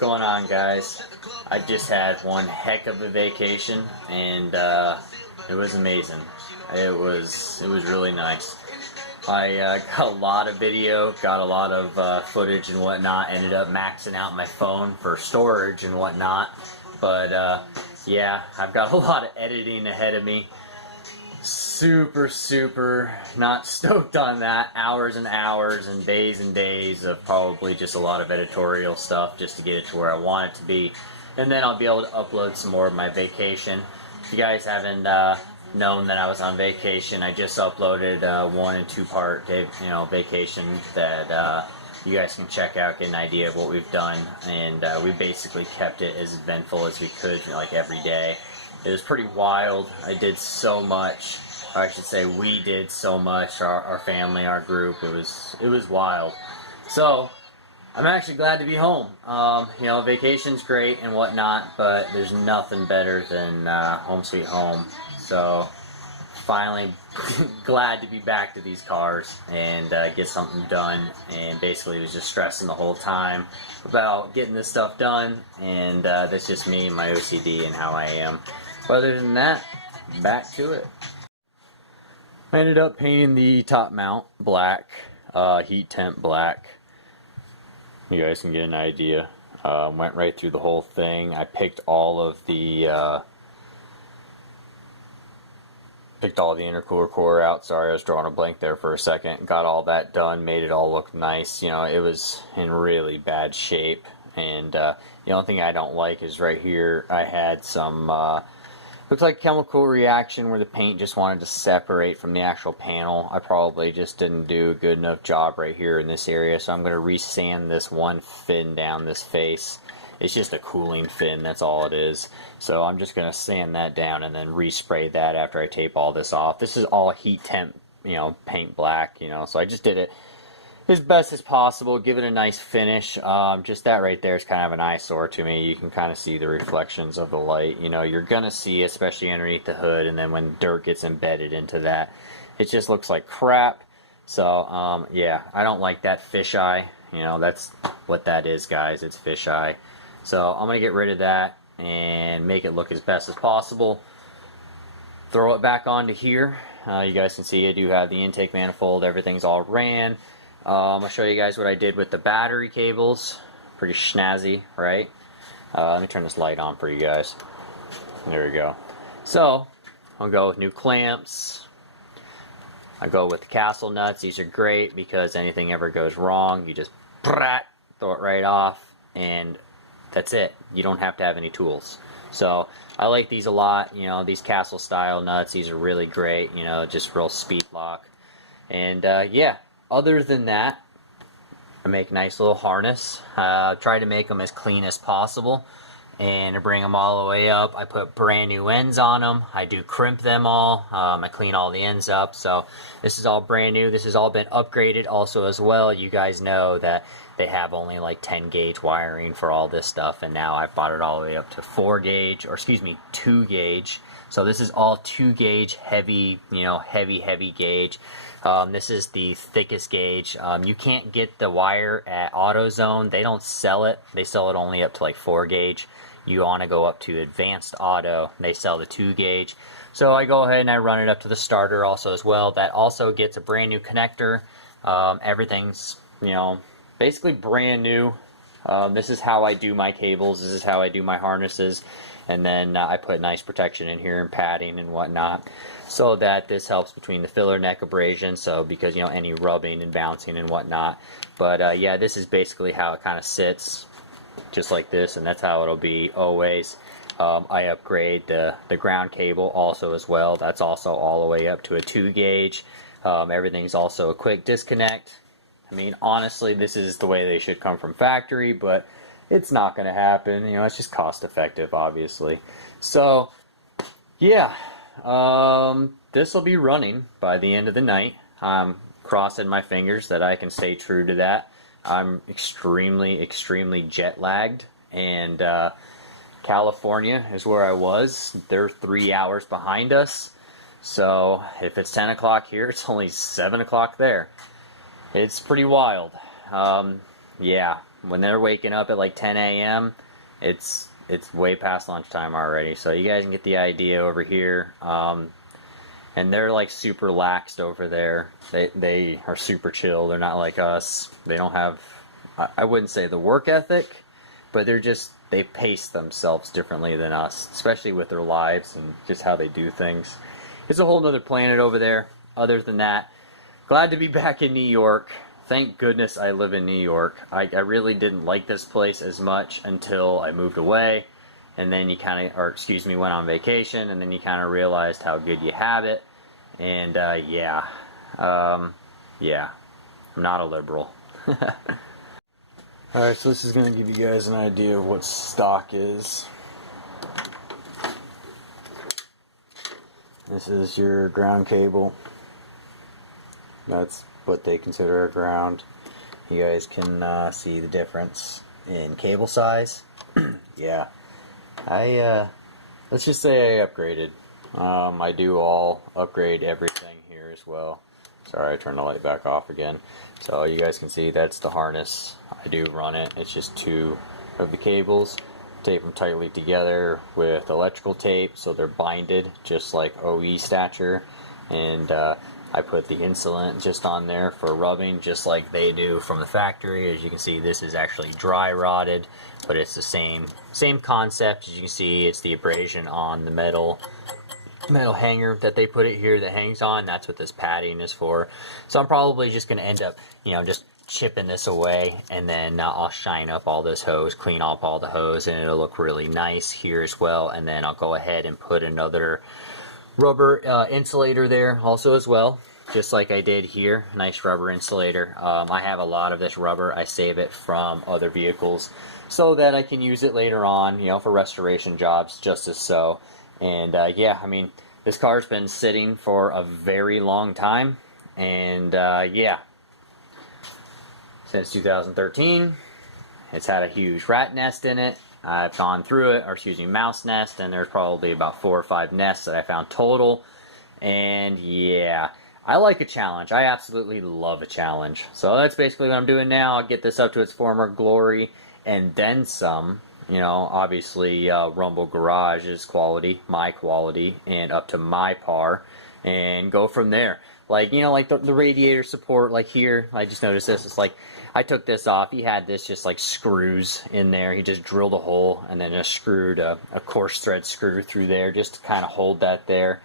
going on, guys? I just had one heck of a vacation, and it was amazing. It was really nice. I got a lot of video, got a lot of footage and whatnot. Ended up maxing out my phone for storage and whatnot. But yeah, I've got a lot of editing ahead of me. Super not stoked on that. Hours and hours and days of probably just a lot of editorial stuff just to get it to where I want it to be, and then I'll be able to upload some more of my vacation. If you guys haven't known that I was on vacation, I just uploaded 1 and 2 part vacation that you guys can check out, get an idea of what we've done, and we basically kept it as eventful as we could, like every day. It was pretty wild. I did so much. Or I should say we did so much, our family, our group. It was wild. So I'm actually glad to be home. Vacation's great and whatnot, but there's nothing better than home sweet home. So finally glad to be back to these cars and get something done. And basically was just stressing the whole time about getting this stuff done, and that's just me and my OCD and how I am. But other than that, back to it. I ended up painting the top mount black, heat temp black. You guys can get an idea. Went right through the whole thing. I picked all of the intercooler core out. Sorry, I was drawing a blank there for a second. Got all that done, made it all look nice. It was in really bad shape. And the only thing I don't like is right here I had some looks like a chemical reaction where the paint just wanted to separate from the actual panel. I probably just didn't do a good enough job right here in this area, so I'm going to resand this one fin down this face. It's just a cooling fin, that's all it is. So I'm just going to sand that down and then respray that after I tape all this off. This is all heat temp, paint black, so I just did it as best as possible, give it a nice finish. Just that right there is kind of an eyesore to me. You can kind of see the reflections of the light. You're gonna see, especially underneath the hood, and then when dirt gets embedded into that, it just looks like crap. So yeah, I don't like that fisheye. That's what that is, guys. It's fisheye. So I'm gonna get rid of that and make it look as best as possible. Throw it back onto here. You guys can see I do have the intake manifold. Everything's all ran. I'll show you guys what I did with the battery cables. Pretty snazzy, right? Let me turn this light on for you guys. There we go. So, I'll go with new clamps. I go with the castle nuts. These are great because anything ever goes wrong, you just throw it right off, and that's it. You don't have to have any tools. So, I like these a lot. These castle style nuts, these are really great. Just real speed lock. And yeah. Other than that, I make a nice little harness. Try to make them as clean as possible, and to bring them all the way up, I put brand new ends on them. I do crimp them all. I clean all the ends up. So this is all brand new. This has all been upgraded also as well. You guys know that they have only like 10 gauge wiring for all this stuff, and now I've bought it all the way up to 2 gauge. So this is all 2 gauge heavy, heavy gauge. This is the thickest gauge. You can't get the wire at AutoZone. They don't sell it. They sell it only up to like 4 gauge. You want to go up to Advanced Auto. They sell the 2 gauge. So I go ahead and I run it up to the starter also as well. That also gets a brand new connector. Everything's, basically brand new. This is how I do my cables. This is how I do my harnesses. And then I put nice protection in here and padding and whatnot, so that this helps between the filler neck abrasion, so because any rubbing and bouncing and whatnot. But yeah, this is basically how it kind of sits, just like this, and that's how it'll be always. I upgrade the ground cable also as well. That's also all the way up to a 2 gauge. Everything's also a quick disconnect. I mean, honestly, this is the way they should come from factory, but it's not going to happen. It's just cost effective, obviously. So, yeah, this will be running by the end of the night. I'm crossing my fingers that I can stay true to that. I'm extremely jet lagged, and California is where I was. They're 3 hours behind us. So if it's 10 o'clock here, it's only 7 o'clock there. It's pretty wild. Yeah, when they're waking up at like 10 a.m., it's way past lunchtime already. So you guys can get the idea over here. And they're like super laxed over there. They are super chill. They're not like us. They don't have, I wouldn't say the work ethic, but they pace themselves differently than us, especially with their lives and just how they do things. It's a whole nother planet over there. Other than that, glad to be back in New York. Thank goodness I live in New York. I really didn't like this place as much until I moved away, and then went on vacation, and then you kind of realized how good you have it. And yeah, I'm not a liberal. Alright, so this is going to give you guys an idea of what stock is. This is your ground cable. That's what they consider a ground. You guys can see the difference in cable size. Yeah, let's just say I upgraded. I do all upgrade everything here as well. Sorry, I turned the light back off again. So you guys can see that's the harness. I do run it. It's just 2 of the cables. Tape them tightly together with electrical tape so they're binded just like OE stature. And I put the insulant just on there for rubbing just like they do from the factory. As you can see, this is actually dry rotted, but it's the same concept. As you can see, it's the abrasion on the metal hanger that they put it here that hangs on. That's what this padding is for. So I'm probably just going to end up, just chipping this away, and then I'll shine up all this hose, clean up all the hose, and it'll look really nice here as well. And then I'll go ahead and put another rubber insulator there also as well, just like I did here. Nice rubber insulator. I have a lot of this rubber. I save it from other vehicles so that I can use it later on, for restoration jobs, just as so. And yeah, I mean, this car's been sitting for a very long time, and yeah, since 2013. It's had a huge rat nest in it. I've gone through it, or excuse me, mouse nest, and there's probably about 4 or 5 nests that I found total. And yeah, I like a challenge. I absolutely love a challenge. So that's basically what I'm doing now. I'll get this up to its former glory and then some. Obviously Rumble Garage's quality, my quality, and up to my par, and go from there. Like, like the radiator support, like here, I just noticed this. It's like, I took this off. He had this just like screws in there. He just drilled a hole and then just screwed a coarse thread screw through there just to kind of hold that there.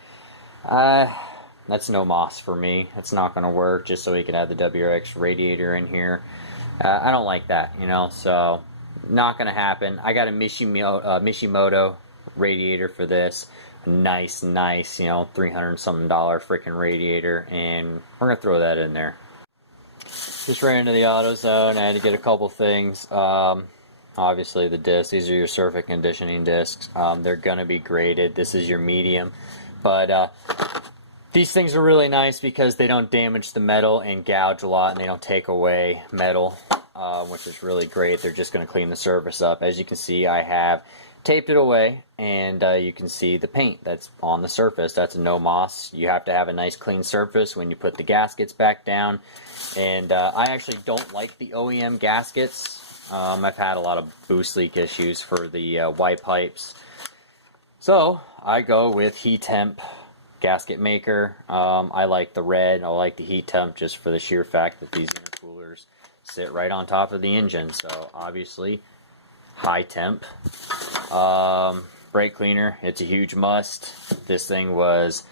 That's no moss for me. That's not going to work, just so he could have the WRX radiator in here. I don't like that, so not going to happen. I got a Mishimoto radiator for this. Nice, $300 something freaking radiator, and we're going to throw that in there. Just ran into the AutoZone. I had to get a couple things. Obviously the discs, these are your surface conditioning discs. They're going to be graded. This is your medium. But these things are really nice because they don't damage the metal and gouge a lot, and they don't take away metal, which is really great. They're just going to clean the surface up. As you can see, I have taped it away, and you can see the paint that's on the surface. That's no moss. You have to have a nice clean surface when you put the gaskets back down. And I actually don't like the OEM gaskets. I've had a lot of boost leak issues for the Y pipes. So I go with heat temp gasket maker. I like the red. I like the heat temp just for the sheer fact that these intercoolers sit right on top of the engine. So obviously high temp. Brake cleaner, it's a huge must. This thing was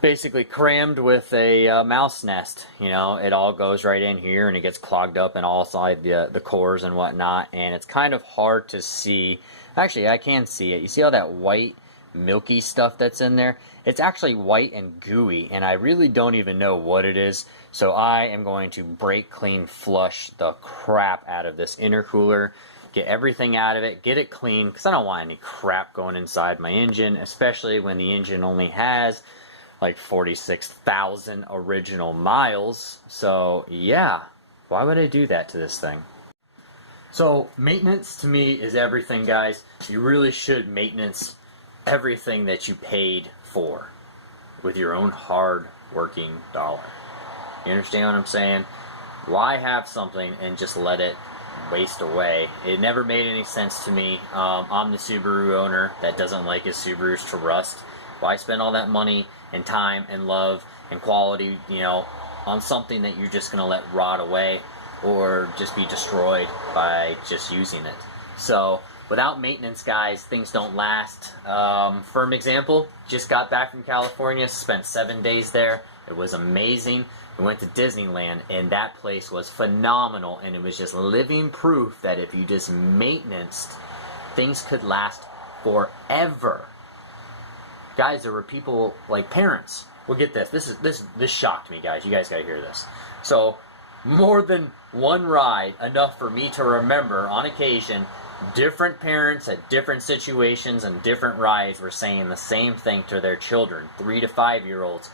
basically crammed with a mouse nest. It all goes right in here, and it gets clogged up and all inside the cores and whatnot, and it's kind of hard to see. Actually, I can see it. You see all that white milky stuff that's in there? It's actually white and gooey, and I really don't even know what it is. So I am going to brake clean flush the crap out of this intercooler, get everything out of it, get it clean, because I don't want any crap going inside my engine, especially when the engine only has like 46,000 original miles. So yeah, why would I do that to this thing? So maintenance to me is everything, guys. You really should maintenance everything that you paid for with your own hard working dollar. You understand what I'm saying? Why have something and just let it waste away. It never made any sense to me. I'm the Subaru owner that doesn't like his Subarus to rust. Why spend all that money and time and love and quality, you know, on something that you're just going to let rot away or just be destroyed by just using it? So without maintenance, guys, things don't last. For an example, just got back from California, spent 7 days there. It was amazing. We went to Disneyland, and that place was phenomenal, and it was just living proof that if you just maintenanced, things could last forever. Guys, there were people, like parents. Well, get this. This shocked me, guys. You guys got to hear this. So, more than one ride, enough for me to remember, on occasion, different parents at different situations and different rides were saying the same thing to their children, 3 to 5 year olds.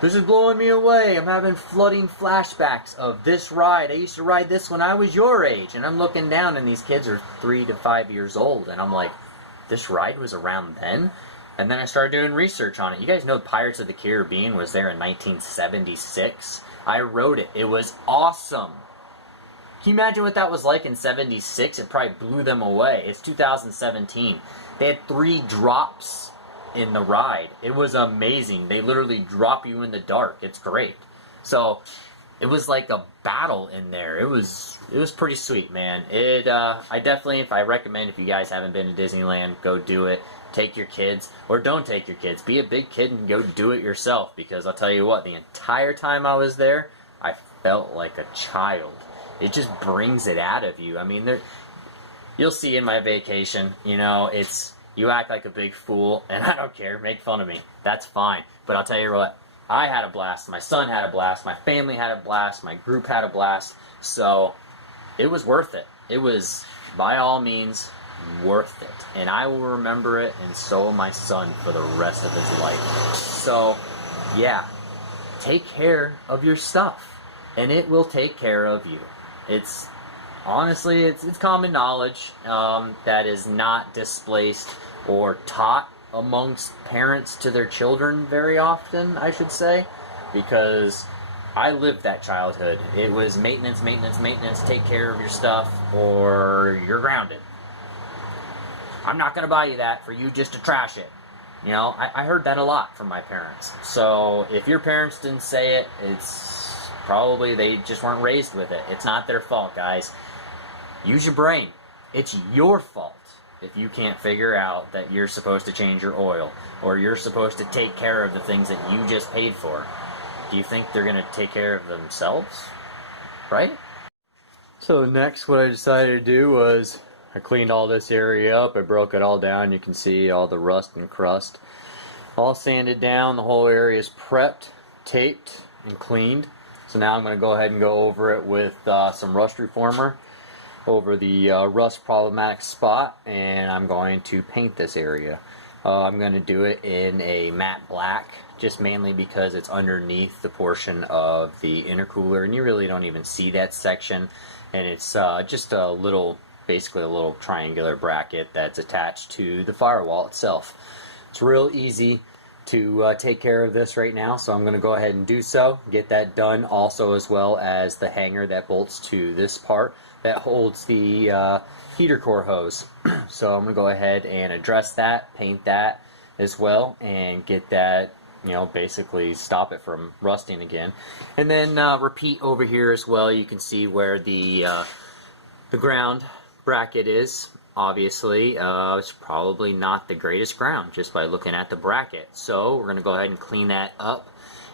This is blowing me away. I'm having flooding flashbacks of this ride. I used to ride this when I was your age. And I'm looking down and these kids are 3 to 5 years old. And I'm like, this ride was around then? And then I started doing research on it. You guys know Pirates of the Caribbean was there in 1976? I rode it. It was awesome. Can you imagine what that was like in 76? It probably blew them away. It's 2017. They had 3 drops in the ride. It was amazing. They literally drop you in the dark. It's great. So it was like a battle in there. It was pretty sweet, man. I definitely, if I recommend, if you guys haven't been to Disneyland, go do it. Take your kids, or don't take your kids. Be a big kid and go do it yourself, because I'll tell you what, the entire time I was there, I felt like a child. It just brings it out of you. I mean, you'll see in my vacation, you know, it's, you act like a big fool, and I don't care, make fun of me. That's fine. But I'll tell you what, I had a blast, my son had a blast, my family had a blast, my group had a blast, so it was worth it. It was, by all means, worth it. And I will remember it, and so will my son for the rest of his life. So, yeah, take care of your stuff, and it will take care of you. It's honestly, it's common knowledge that is not displaced or taught amongst parents to their children very often, I should say, because I lived that childhood. It was maintenance, maintenance, maintenance, take care of your stuff, or you're grounded. I'm not going to buy you that for you just to trash it. You know, I heard that a lot from my parents. So if your parents didn't say it, it's probably they just weren't raised with it. It's not their fault, guys. Use your brain. It's your fault if you can't figure out that you're supposed to change your oil, or you're supposed to take care of the things that you just paid for. Do you think they're going to take care of themselves? Right? So next, what I decided to do was I cleaned all this area up. I broke it all down. You can see all the rust and crust. All sanded down. The whole area is prepped, taped, and cleaned. So now I'm going to go ahead and go over it with some rust reformer over the rust problematic spot, and I'm going to paint this area. I'm going to do it in a matte black, just mainly because it's underneath the portion of the intercooler, and you really don't even see that section, and it's just a little, basically a little triangular bracket that's attached to the firewall itself. It's real easy to take care of this right now, so I'm going to go ahead and do so, get that done, also as well as the hanger that bolts to this part that holds the heater core hose. So I'm going to go ahead and address that, paint that as well, and get that, you know, basically stop it from rusting again. And then repeat over here as well. You can see where the ground bracket is. Obviously, it's probably not the greatest ground just by looking at the bracket. So we're going to go ahead and clean that up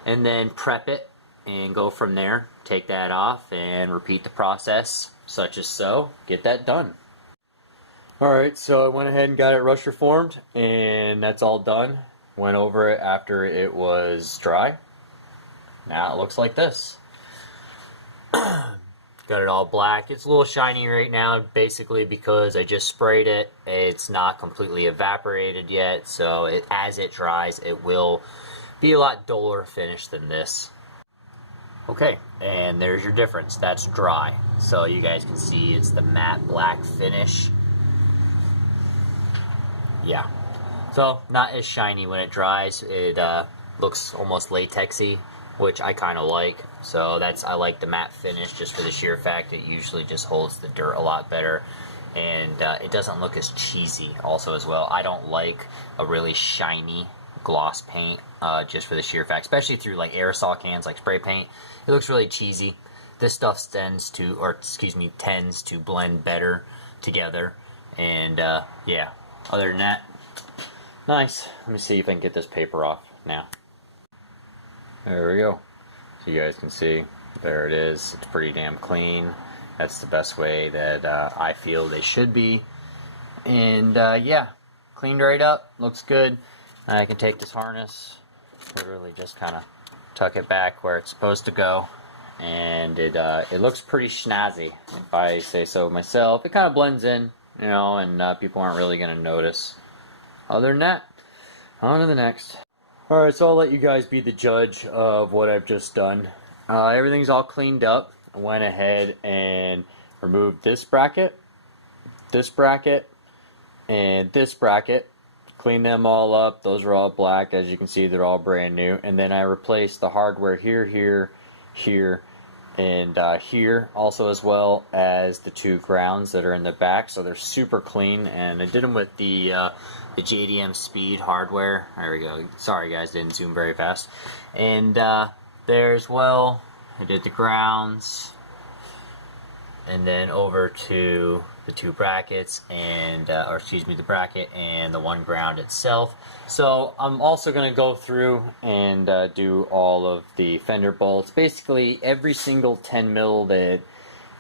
and then prep it and go from there. Take that off and repeat the process such as so. Get that done. Alright, so I went ahead and got it rust reformed, and that's all done. Went over it after it was dry. Now it looks like this. Got it all black. It's a little shiny right now, basically because I just sprayed it. It's not completely evaporated yet, so as it dries, it will be a lot duller finish than this. Okay, and there's your difference. That's dry. So you guys can see it's the matte black finish. Yeah. So, not as shiny when it dries. It looks almost latexy. which I kind of like. So I like the matte finish just for the sheer fact it usually just holds the dirt a lot better. And it doesn't look as cheesy also as well. I don't like a really shiny gloss paint just for the sheer fact, especially through like aerosol cans like spray paint. It looks really cheesy. This stuff tends to blend better together. And yeah, other than that, nice. Let me see if I can get this paper off now. There we go. So you guys can see, there it is. It's pretty damn clean. That's the best way that I feel they should be. And yeah, cleaned right up. Looks good. I can take this harness, literally just kind of tuck it back where it's supposed to go. And it looks pretty snazzy, if I say so myself. It kind of blends in, you know, and people aren't really going to notice. Other than that, on to the next. Alright, so I'll let you guys be the judge of what I've just done. Everything's all cleaned up. I went ahead and removed this bracket, and this bracket. Cleaned them all up. Those are all black. As you can see, they're all brand new. And then I replaced the hardware here, and here, also as well as the two grounds that are in the back. So they're super clean, and I did them with the JDM Speed hardware. There we go. Sorry guys, didn't zoom very fast. And there as well, I did the grounds, and then over to the two brackets, and or excuse me, the bracket and the one ground itself. So I'm also going to go through and do all of the fender bolts, basically every single 10 mil that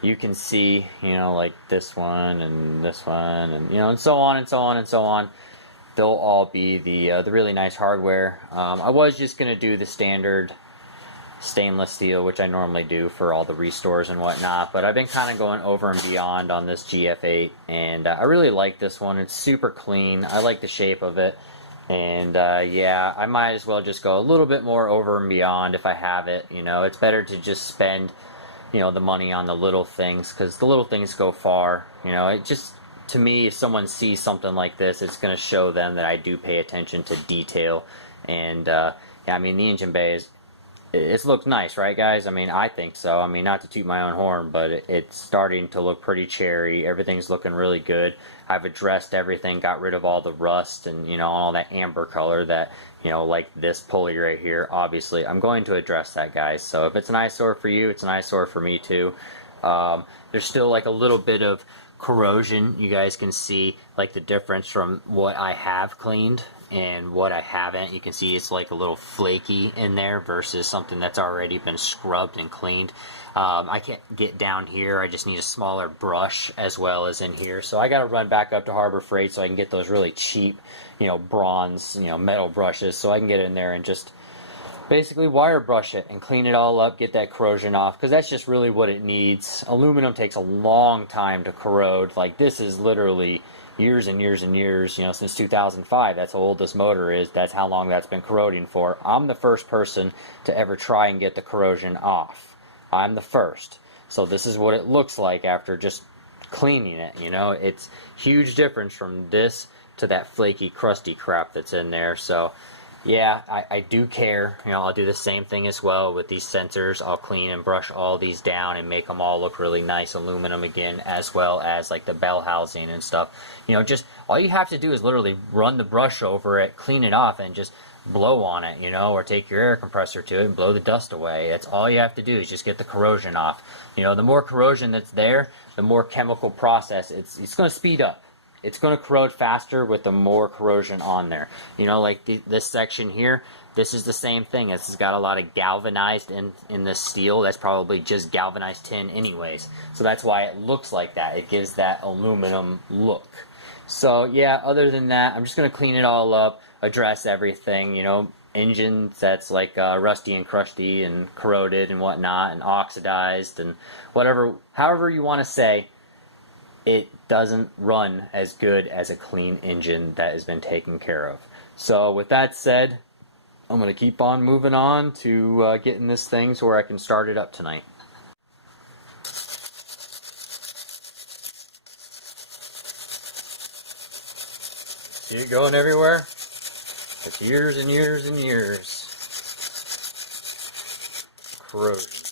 you can see, you know, like this one and this one, and you know, and so on and so on and so on. They'll all be the really nice hardware. I was just going to do the standard stainless steel, which I normally do for all the restores and whatnot, but I've been kind of going over and beyond on this gf8, and I really like this one. It's super clean. I like the shape of it, and yeah, I might as well just go a little bit more over and beyond if I have it. You know, it's better to just spend, you know, the money on the little things, because the little things go far. You know, it just, to me, if someone sees something like this, it's going to show them that I do pay attention to detail. And yeah, I mean, the engine bay is, it looks nice, right guys? I mean, I think so. I mean, not to toot my own horn, but it's starting to look pretty cherry. Everything's looking really good. I've addressed everything, got rid of all the rust and, you know, all that amber color that, you know, like this pulley right here. Obviously, I'm going to address that, guys. So if it's an eyesore for you, it's an eyesore for me too. There's still like a little bit of corrosion. You guys can see like the difference from what I have cleaned and what I haven't. You can see it's like a little flaky in there versus something that's already been scrubbed and cleaned. I can't get down here. I just need a smaller brush as well as in here. So I got to run back up to Harbor Freight so I can get those really cheap, you know, bronze, you know, metal brushes, so I can get in there and just basically wire brush it and clean it all up, get that corrosion off, because that's just really what it needs. Aluminum takes a long time to corrode. Like, this is literally years and years and years, you know, since 2005. That's how old this motor is. That's how long that's been corroding for. I'm the first person to ever try and get the corrosion off. I'm the first. So this is what it looks like after just cleaning it, you know. It's huge difference from this to that flaky, crusty crap that's in there. So yeah, I do care. You know, I'll do the same thing as well with these sensors. I'll clean and brush all these down and make them all look really nice aluminum again, as well as like the bell housing and stuff. You know, just all you have to do is literally run the brush over it, clean it off, and just blow on it, you know, or take your air compressor to it and blow the dust away. That's all you have to do, is just get the corrosion off. You know, the more corrosion that's there, the more chemical process, it's going to speed up. It's going to corrode faster with the more corrosion on there. You know, like this section here, this is the same thing. This has got a lot of galvanized in this steel. That's probably just galvanized tin anyways. So that's why it looks like that. It gives that aluminum look. So yeah, other than that, I'm just going to clean it all up, address everything, you know, engines that's like rusty and crusty and corroded and whatnot and oxidized and whatever, however you want to say. It doesn't run as good as a clean engine that has been taken care of. So with that said, I'm going to keep on moving on to getting this thing so where I can start it up tonight. See it going everywhere? It's years and years and years. corrosion.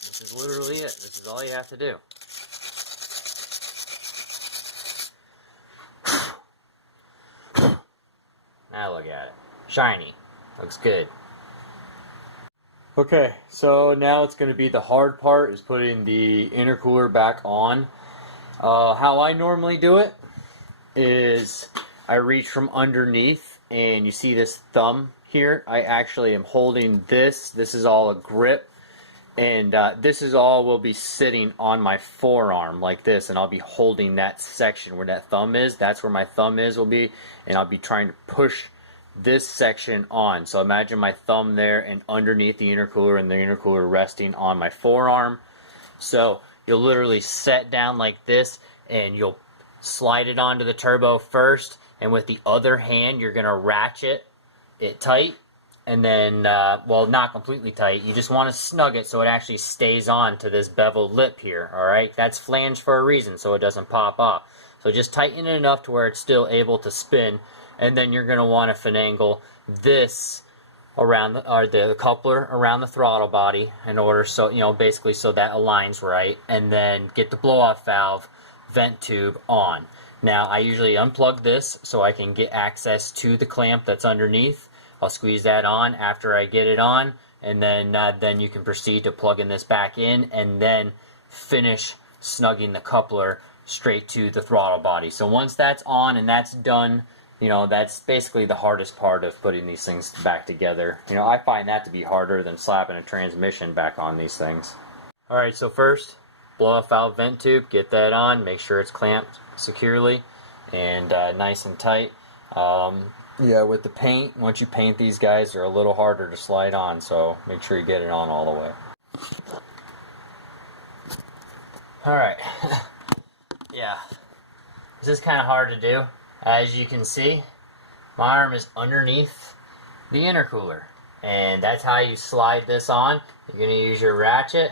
This is literally it. This is all you have to do. Now look at it. Shiny. Looks good. Okay, so now it's going to be the hard part, is putting the intercooler back on. How I normally do it is I reach from underneath, and you see this thumb here. I actually am holding this. This is all a grip, and this is all will be sitting on my forearm like this, and I'll be holding that section where that thumb is. That's where my thumb is will be, and I'll be trying to push this section on. So imagine my thumb there and underneath the intercooler, and the intercooler resting on my forearm. So you'll literally set down like this, and you'll slide it onto the turbo first, and with the other hand you're going to ratchet it tight, and then well, not completely tight, you just want to snug it so it actually stays on to this beveled lip here. Alright, that's flanged for a reason, so it doesn't pop off. So just tighten it enough to where it's still able to spin, and then you're going to want to finagle this around the coupler around the throttle body in order, so you know, basically so that aligns right, and then get the blow off valve vent tube on. Now I usually unplug this so I can get access to the clamp that's underneath. I'll squeeze that on after I get it on, and then you can proceed to plugging this back in, and then finish snugging the coupler straight to the throttle body. So once that's on and that's done, you know, that's basically the hardest part of putting these things back together. You know, I find that to be harder than slapping a transmission back on these things. Alright, so first, blow off valve vent tube, get that on, make sure it's clamped securely and nice and tight. Yeah, with the paint, once you paint these guys, they're a little harder to slide on, so make sure you get it on all the way. Alright, yeah, this is kind of hard to do. As you can see, my arm is underneath the intercooler, and that's how you slide this on. You're going to use your ratchet,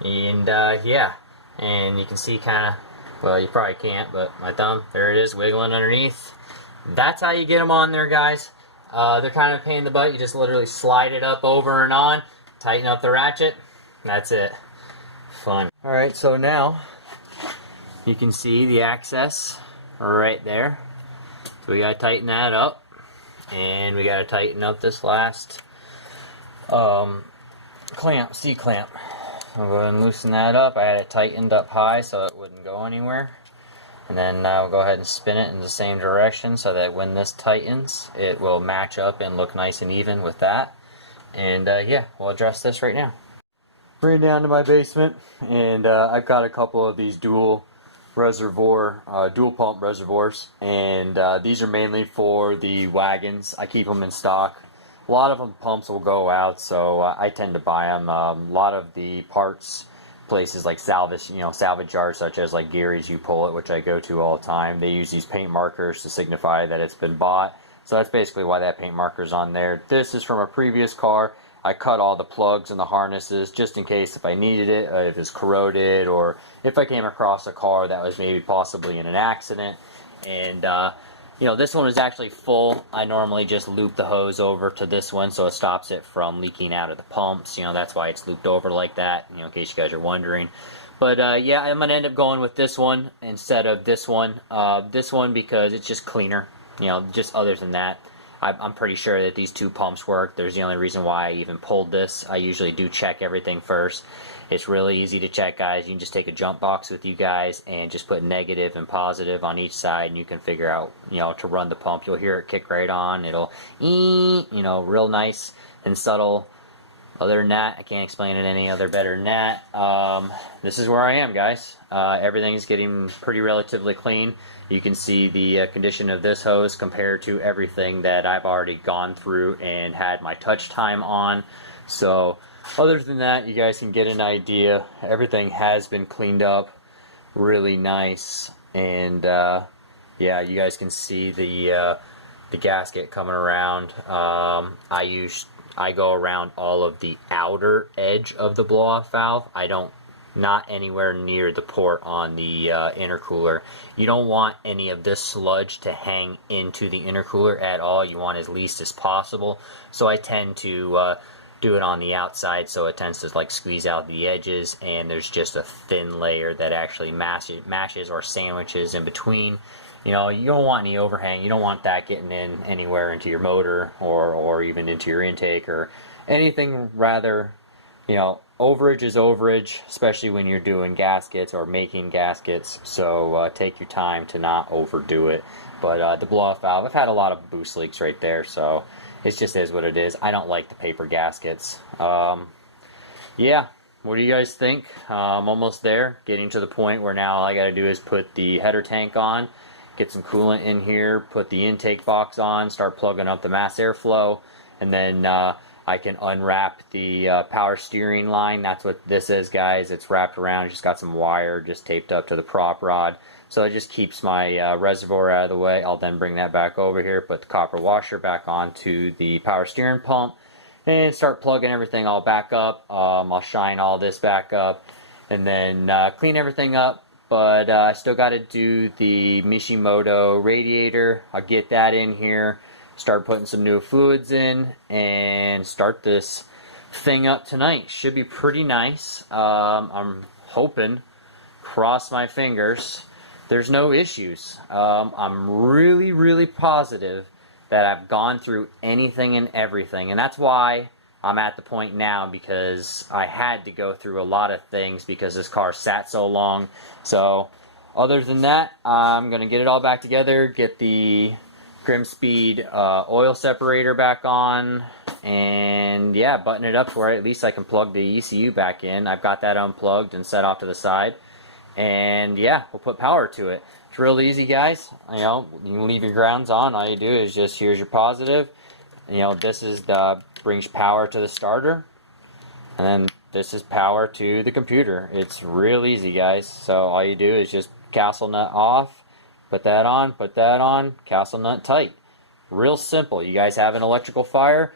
and yeah, and you can see kind of, well, you probably can't, but my thumb, there it is, wiggling underneath. That's how you get them on there, guys. They're kind of a pain in the butt. You just literally slide it up over and on, tighten up the ratchet, that's it. Fun. Alright, so now you can see the access right there. So we gotta tighten that up, and we gotta tighten up this last clamp, C-clamp. I'll go ahead and loosen that up. I had it tightened up high so it wouldn't go anywhere. And then we'll go ahead and spin it in the same direction so that when this tightens, it will match up and look nice and even with that. And yeah, we'll address this right now. Bring it down to my basement, and I've got a couple of these dual pump reservoirs, and these are mainly for the wagons. I keep them in stock. A lot of them pumps will go out, so I tend to buy them. A lot of the parts places like salvage yards such as like Gary's You Pull It, which I go to all the time, they use these paint markers to signify that it's been bought. So that's basically why that paint marker's on there. This is from a previous car. I cut all the plugs and the harnesses just in case if I needed it, if it's corroded, or if I came across a car that was maybe possibly in an accident. And you know, this one is actually full. I normally just loop the hose over to this one so it stops it from leaking out of the pumps. You know, that's why it's looped over like that, you know, in case you guys are wondering. But yeah, I'm going to end up going with this one instead of this one. This one because it's just cleaner. You know, just other than that, I'm pretty sure that these two pumps work. There's the only reason why I even pulled this. I usually do check everything first. It's really easy to check, guys. You can just take a jump box with you guys and just put negative and positive on each side, and you can figure out, you know, to run the pump. You'll hear it kick right on. It'll, you know, real nice and subtle. Other than that, I can't explain it any other better than that. This is where I am, guys. Everything's getting pretty relatively clean. You can see the condition of this hose compared to everything that I've already gone through and had my touch time on. So other than that, you guys can get an idea. Everything has been cleaned up really nice, and yeah, you guys can see the gasket coming around. I go around all of the outer edge of the blow-off valve. Not anywhere near the port on the intercooler. You don't want any of this sludge to hang into the intercooler at all. You want as least as possible. So I tend to do it on the outside, so it tends to like squeeze out the edges, and there's just a thin layer that actually mashes or sandwiches in between. You know, you don't want any overhang. You don't want that getting in anywhere into your motor or even into your intake or anything. Rather, you know, overage is overage, especially when you're doing gaskets or making gaskets. So take your time to not overdo it. But the blow-off valve, I've had a lot of boost leaks right there, so it just is what it is. I don't like the paper gaskets. Yeah, what do you guys think? I'm almost there, getting to the point where now all I got to do is put the header tank on, get some coolant in here, put the intake box on, start plugging up the mass airflow, and then I can unwrap the power steering line. That's what this is, guys. It's wrapped around, just got some wire just taped up to the prop rod. So it just keeps my reservoir out of the way. I'll then bring that back over here, put the copper washer back onto the power steering pump, and start plugging everything all back up. I'll shine all this back up, and then clean everything up. But I still got to do the Mishimoto radiator. I'll get that in here, start putting some new fluids in, and start this thing up tonight. Should be pretty nice. I'm hoping, cross my fingers, there's no issues. I'm really positive that I've gone through anything and everything, and that's why I'm at the point now, because I had to go through a lot of things because this car sat so long. So other than that, I'm going to get it all back together, get the Grimspeed oil separator back on, and yeah, button it up to where at least I can plug the ECU back in. I've got that unplugged and set off to the side. And yeah, we'll put power to it. It's real easy, guys. You know, you can leave your grounds on. All you do is just, here's your positive. You know, this is the brings power to the starter, and then this is power to the computer. It's real easy, guys. So all you do is just castle nut off, put that on, castle nut tight. Real simple. You guys have an electrical fire,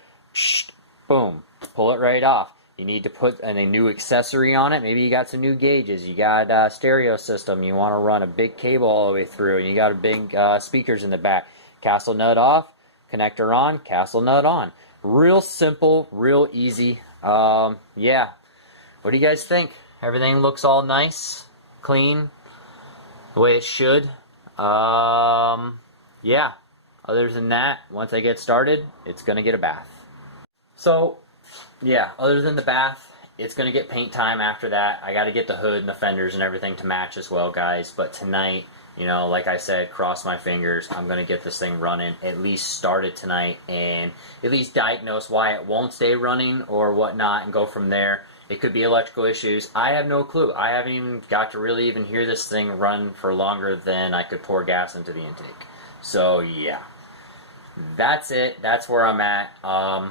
boom, pull it right off. You need to put a new accessory on it. Maybe you got some new gauges. You got a stereo system. You want to run a big cable all the way through, and you got a big speakers in the back. Castle nut off, connector on, castle nut on. Real simple, real easy. Yeah. What do you guys think? Everything looks all nice, clean, the way it should. Yeah. Other than that, once I get started, it's gonna get a bath. So yeah, other than the bath, it's going to get paint time after that. I got to get the hood and the fenders and everything to match as well, guys. But tonight, you know, like I said, cross my fingers, I'm going to get this thing running, at least start it tonight, and at least diagnose why it won't stay running or whatnot, and go from there. It could be electrical issues. I have no clue. I haven't even got to really even hear this thing run for longer than I could pour gas into the intake. So yeah, that's it. That's where I'm at.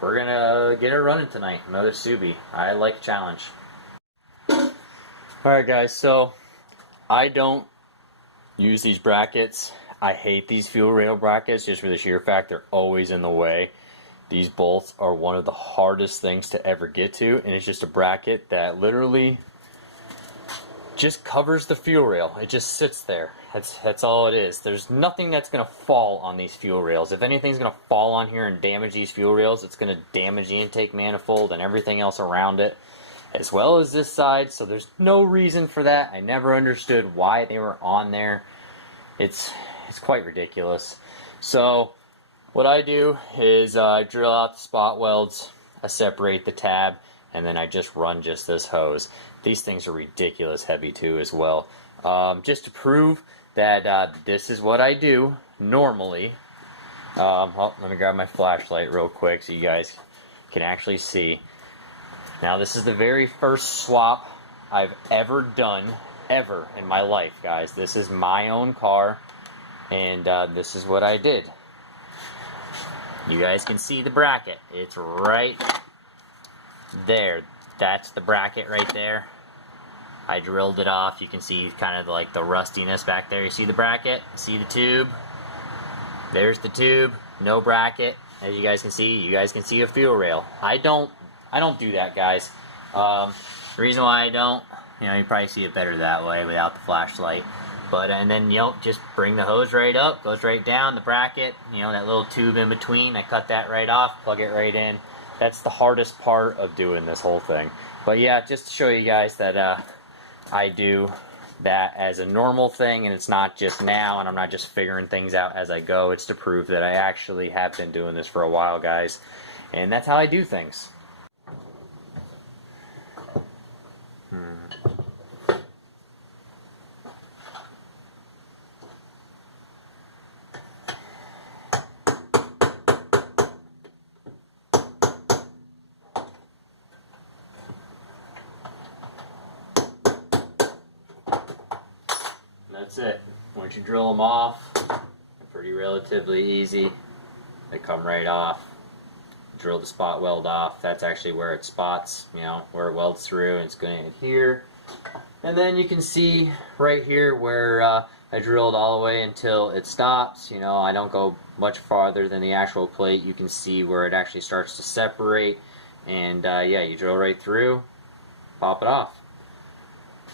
We're gonna get it running tonight. Another Subi. I like challenge. Alright guys, so I don't use these brackets. I hate these fuel rail brackets just for the sheer fact they're always in the way. These bolts are one of the hardest things to ever get to, and it's just a bracket that literally just covers the fuel rail. It just sits there. That's all it is. There's nothing that's going to fall on these fuel rails. If anything's going to fall on here and damage these fuel rails, it's going to damage the intake manifold and everything else around it, as well as this side. So there's no reason for that. I never understood why they were on there. It's quite ridiculous. So what I do is I drill out the spot welds, I separate the tab, and then I just run just this hose. These things are ridiculous heavy too as well. Just to prove that this is what I do normally. Well, let me grab my flashlight real quick so you guys can actually see. Now this is the very first swap I've ever done, ever in my life, guys. This is my own car, and this is what I did. You guys can see the bracket. It's right there. That's the bracket right there. I drilled it off. You can see kind of like the rustiness back there. You see the bracket? See the tube? There's the tube. No bracket. As you guys can see a fuel rail. I don't do that, guys. The reason why I don't, you probably see it better that way without the flashlight. But and then just bring the hose right up, goes right down the bracket. That little tube in between. I cut that right off, plug it right in. that's the hardest part of doing this whole thing. But yeah, just to show you guys that I do that as a normal thing, and it's not just now, and I'm not just figuring things out as I go. It's to prove that I actually have been doing this for a while, guys, and that's how I do things. That's it. Once you drill them off, they're pretty relatively easy. They come right off. Drill the spot weld off. That's actually where it spots, you know, where it welds through, and it's going to adhere. And then you can see right here where I drilled all the way until it stops. You know, I don't go much farther than the actual plate. You can see where it actually starts to separate. And yeah, you drill right through, pop it off.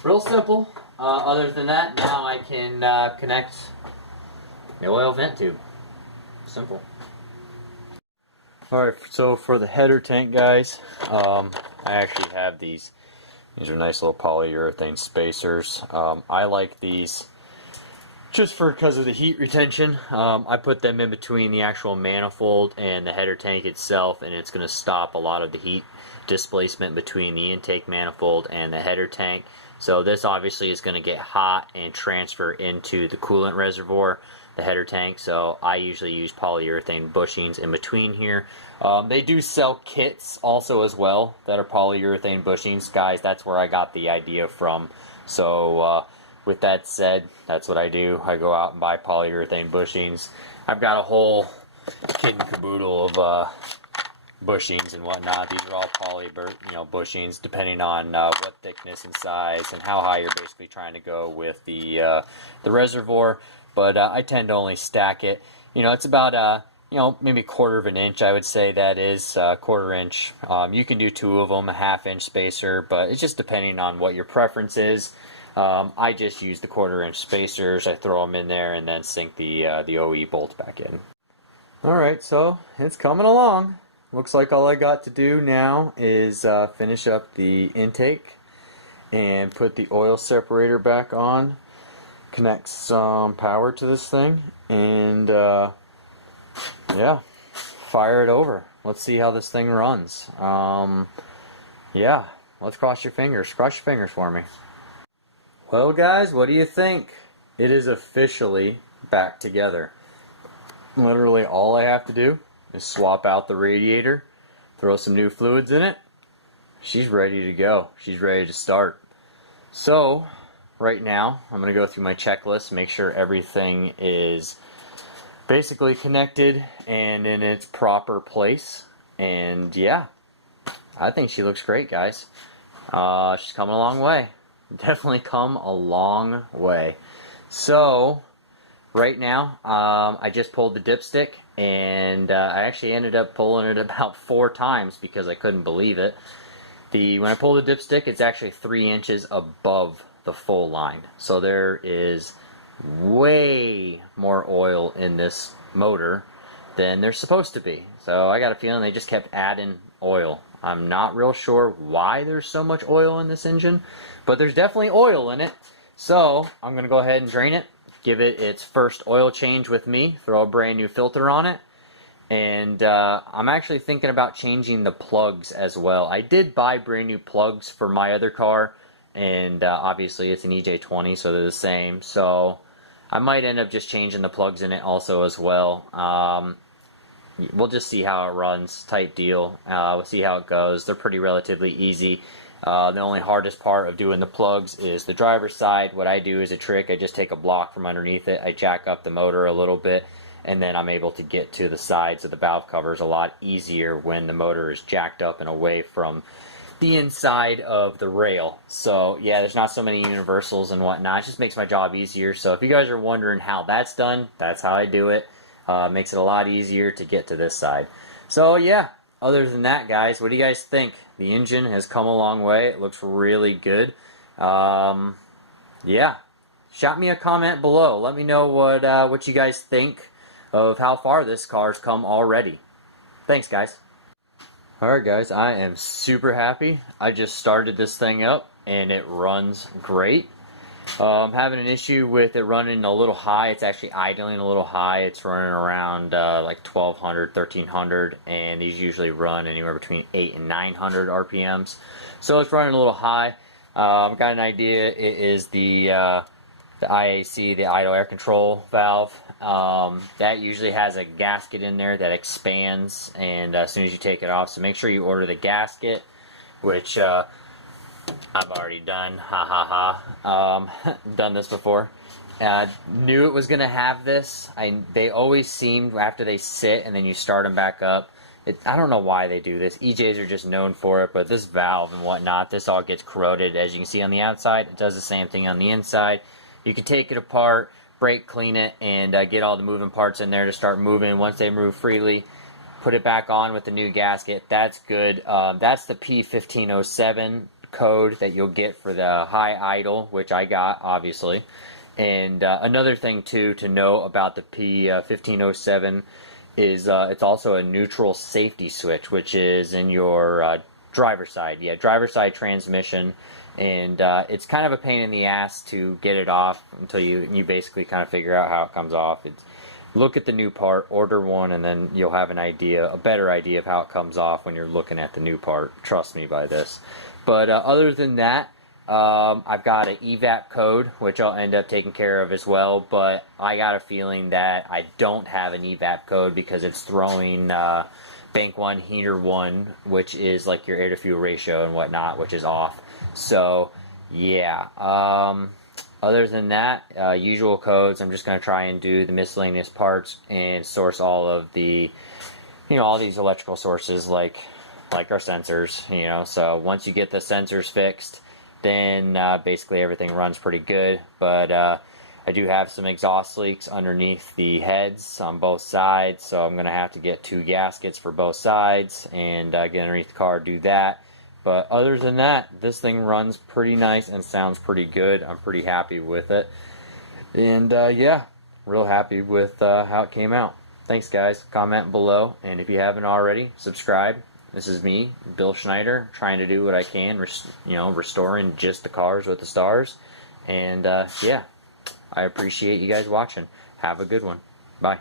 Real simple. Other than that, now I can connect the oil vent tube. Simple. Alright, so for the header tank, guys, I actually have these. These are nice little polyurethane spacers. I like these just because of the heat retention. I put them in between the actual manifold and the header tank itself, and it's going to stop a lot of the heat displacement between the intake manifold and the header tank. So this obviously is going to get hot and transfer into the coolant reservoir, the header tank. So I usually use polyurethane bushings in between here. They do sell kits also as well that are polyurethane bushings. Guys, that's where I got the idea from. So with that said, that's what I do. I go out and buy polyurethane bushings. I've got a whole kit and caboodle of bushings and whatnot. These are all poly, bushings, depending on what thickness and size and how high you're basically trying to go with the reservoir. But I tend to only stack it. You know, it's about maybe 1/4 of an inch. I would say that is 1/4 inch. You can do 2 of them, a 1/2 inch spacer, but it's just depending on what your preference is. I just use the 1/4 inch spacers. I throw them in there and then sink the OE bolt back in. All right, so it's coming along. Looks like all I got to do now is finish up the intake and put the oil separator back on, connect some power to this thing, and yeah, fire it over. Let's see how this thing runs. Yeah, let's cross your fingers. Cross your fingers for me. Well, guys, what do you think? It is officially back together. Literally all I have to do is swap out the radiator, throw some new fluids in it. She's ready to go. She's ready to start. So right now I'm going to go through my checklist, make sure everything is basically connected and in its proper place. And yeah, I think she looks great, guys. She's coming a long way. Definitely come a long way. So right now I just pulled the dipstick, and I actually ended up pulling it about 4 times because I couldn't believe it. When I pull the dipstick, it's actually 3 inches above the full line. So there is way more oil in this motor than there's supposed to be. So I got a feeling they just kept adding oil. I'm not real sure why there's so much oil in this engine, but there's definitely oil in it. So I'm going to go ahead and drain it, give it its first oil change with me, throw a brand new filter on it, and I'm actually thinking about changing the plugs as well. I did buy brand new plugs for my other car, and obviously it's an EJ20, so they're the same. So I might end up just changing the plugs in it also as well. We'll just see how it runs, type deal. We'll see how it goes. They're pretty relatively easy. The only hardest part of doing the plugs is the driver's side. What I do is a trick. I just take a block from underneath it. I jack up the motor a little bit, and then I'm able to get to the sides of the valve covers a lot easier when the motor is jacked up and away from the inside of the rail. So yeah, there's not so many universals and whatnot. It just makes my job easier. So if you guys are wondering how that's done, that's how I do it. Makes it a lot easier to get to this side. So yeah, other than that, guys, what do you guys think? The engine has come a long way. It looks really good. Yeah, shout me a comment below. Let me know what you guys think of how far this car's come already. Thanks, guys. Alright guys, I am super happy. I just started this thing up and it runs great. I'm having an issue with it running a little high. It's actually idling a little high. It's running around like 1200, 1300, and these usually run anywhere between 8 and 900 RPMs. So it's running a little high. Got an idea. It is the IAC, the idle air control valve. That usually has a gasket in there that expands, and as soon as you take it off, so make sure you order the gasket, which I've already done. Ha ha ha. Done this before. Knew it was gonna have this. They always seem, after they sit and then you start them back up. I don't know why they do this. EJs are just known for it, but this valve and whatnot, this all gets corroded. As you can see on the outside, it does the same thing on the inside. You can take it apart, brake clean it, and get all the moving parts in there to start moving. Once they move freely, put it back on with the new gasket. That's good. That's the P1507 code that you'll get for the high idle, which I got, obviously. And another thing, too, to know about the P1507 is it's also a neutral safety switch, which is in your driver's side. Yeah, driver's side transmission. And it's kind of a pain in the ass to get it off until you basically kind of figure out how it comes off. Look at the new part, order one, and then you'll have an idea, a better idea of how it comes off when you're looking at the new part. Trust me by this. But other than that, I've got an evap code, which I'll end up taking care of as well, but I got a feeling that I don't have an evap code because it's throwing bank 1, heater 1, which is like your air to fuel ratio and whatnot, which is off. So, yeah. Other than that, usual codes, I'm just going to try and do the miscellaneous parts and source all of the, all these electrical sources like our sensors, So once you get the sensors fixed, then basically everything runs pretty good. But I do have some exhaust leaks underneath the heads on both sides, so I'm going to have to get 2 gaskets for both sides and get underneath the car, do that. But other than that, this thing runs pretty nice and sounds pretty good. I'm pretty happy with it. And yeah, real happy with how it came out. Thanks guys. Comment below, and if you haven't already, subscribe. This is me, Bill Schneider, trying to do what I can, restoring just the cars with the stars. And yeah, I appreciate you guys watching. Have a good one. Bye.